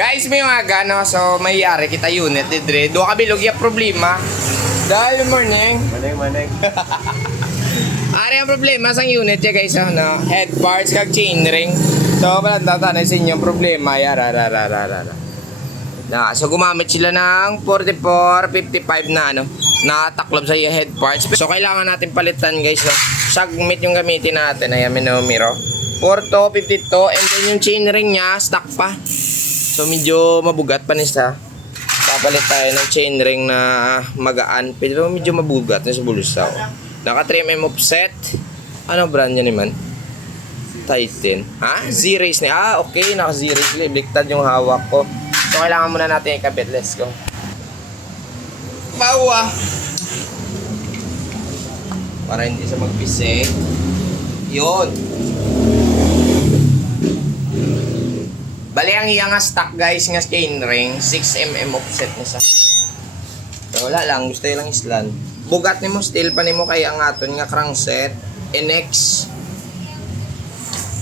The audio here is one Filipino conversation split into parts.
Guys, may mga no? So, may yari kita unit, didre. Doon kami lugya problema. Dahil morning. Maneng. Ari ang problema sa unit ya guys, no? Head parts kag chain ring. So, balanta-tanay sa inyo problema. Na, so gumamit sila ng 44, 55 na na taklob sa head parts. So, kailangan natin palitan guys, no? Submit yung gamitin natin. Ayan, minomiro. 42, 52, and then yung chain ring niya, stuck pa. So, medyo mabugat pa nisa. Papalit tayo ng chain ring na magaan. Pero medyo mabugat na sa bulsa. Naka 3mm offset. Ano brand niya naman? Titan. Ha? Z-Race na. Okay. Naka Z-Race. Libliktad yung hawak ko. So, kailangan muna natin ikabit. Let's go. Bawa! Para hindi siya magpisik. Yun. Bali, ang iya nga stock guys nga chain ring. 6mm offset na siya. So, wala lang. Gusto lang islan. Bugat ni mo, steel pa ni mo kaya ang aton nga crankset, NX.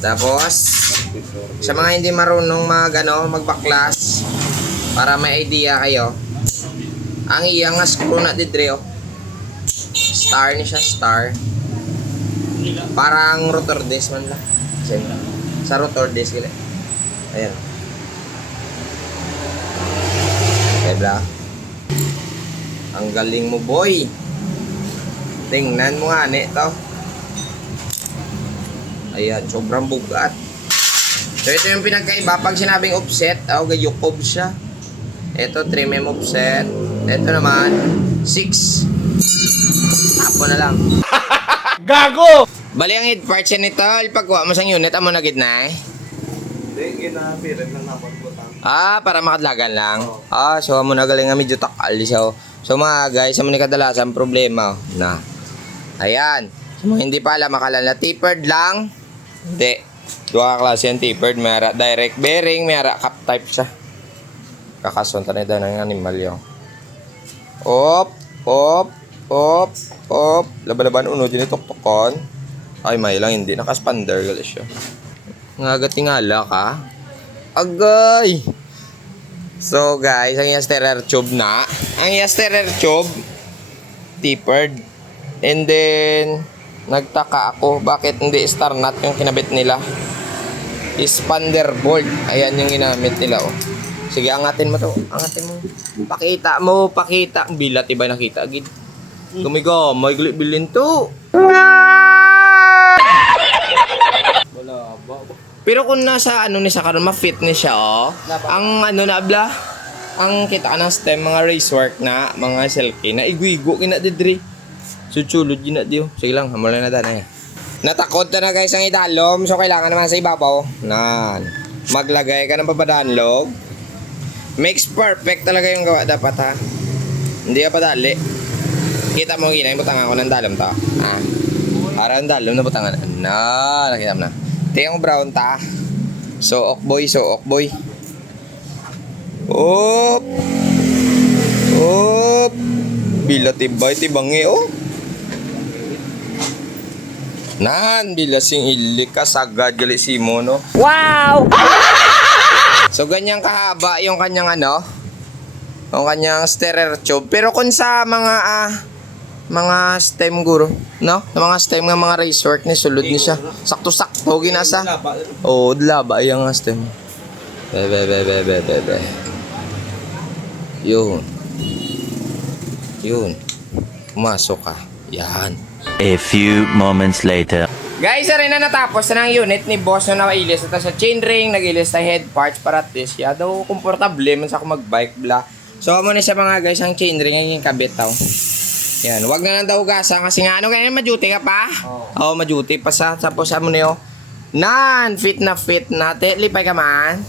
Tapos, sa mga hindi marunong magbaklas, para may idea kayo, ang iya nga screw na didre, star ni siya, star. Parang rotor disc man lang. Sa rotor disc gila. Ayan. Okay, bla. Ang galing mo, boy. Tingnan mo nga, to. Ayan, sobrang bugat. So, ito yung pinagkaiba. Pag sinabing offset, gayukob siya. Ito, 3mm offset. Ito naman, 6. Tapo na lang. Gago! Bali ang head parts yan ito. Pagkuha mo sa unit, amo na gitna eh. Hindi, ginapirin lang naman butang. Para makadlagan lang. So amo na galing nga medyo takal siya. So mga guys, amo ni kadalasan problema na. Ayan. So, hindi pa alam, akala na tapered lang. Hindi. Dua klase yung tapered. Mayara direct bearing, mayara cap type siya. Kakasunta na daw ng animal yung. Op. Laban-laban uno din itok-tokon. Ay, may lang hindi. Nakaspander gali siya. Ngagatingala ka. Agay! So guys, ang steerer tube na. Ang steerer tube tapered. And then nagtaka ako bakit hindi star nut yung kinabit nila. Expander bolt. Ayan yung ginamit nila Sige, angatin mo to. Angatin mo. Pakita. Bilat iba nakita agad. Kumiga, may bilin to. Pero kung nasa ni sa karon ma-fitness siya Ang naabla, ang kita ka ng stem mga racework na mga silky na igwigo kina didri. Susulod gina diyo. Sige lang, hamulan na dana. Natakot na guys ang idalom, so kailangan naman sa ibabaw. Maglagay ka ng papadanlog. Makes perfect talaga yung gawa dapat ha. Hindi ka padali. Kita mo gina, butangan ko ng dalom to. Para ang dalom na butangan. Nakita mo na. Ito yung brown ta. So okboy. Op. Bila tibay-tibangi bila sing ilik ka sagad gali simo no. Wow! So ganyan kahaba yung kanyang yung kanyang steerer tube. Pero kung sa mga stem guro, no? Sa mga stem nga mga racework ni sulod ni siya. Sakto-sakto ginasa. Dlaba yung stem. Be. Yun. Pumasok ka. Yan. A few moments later. Guys, rin na natapos na ng unit ni boss na nakailis ito sa chainring, nag-ilis sa head parts para at least daw komportable man sa ako mag-bike bla. So amo ni sa mga guys ang chainring ang kabit Yan, wag na lang daw hugasan kasi nga kaya ma-duty ka pa? Ma-duty pa sa tapos amo niyo. Fit na. Lipay ka man.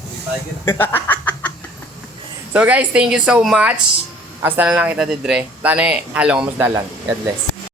So guys, thank you so much. Hasta na lang kita didre. Tane, halong mas dalan. God bless.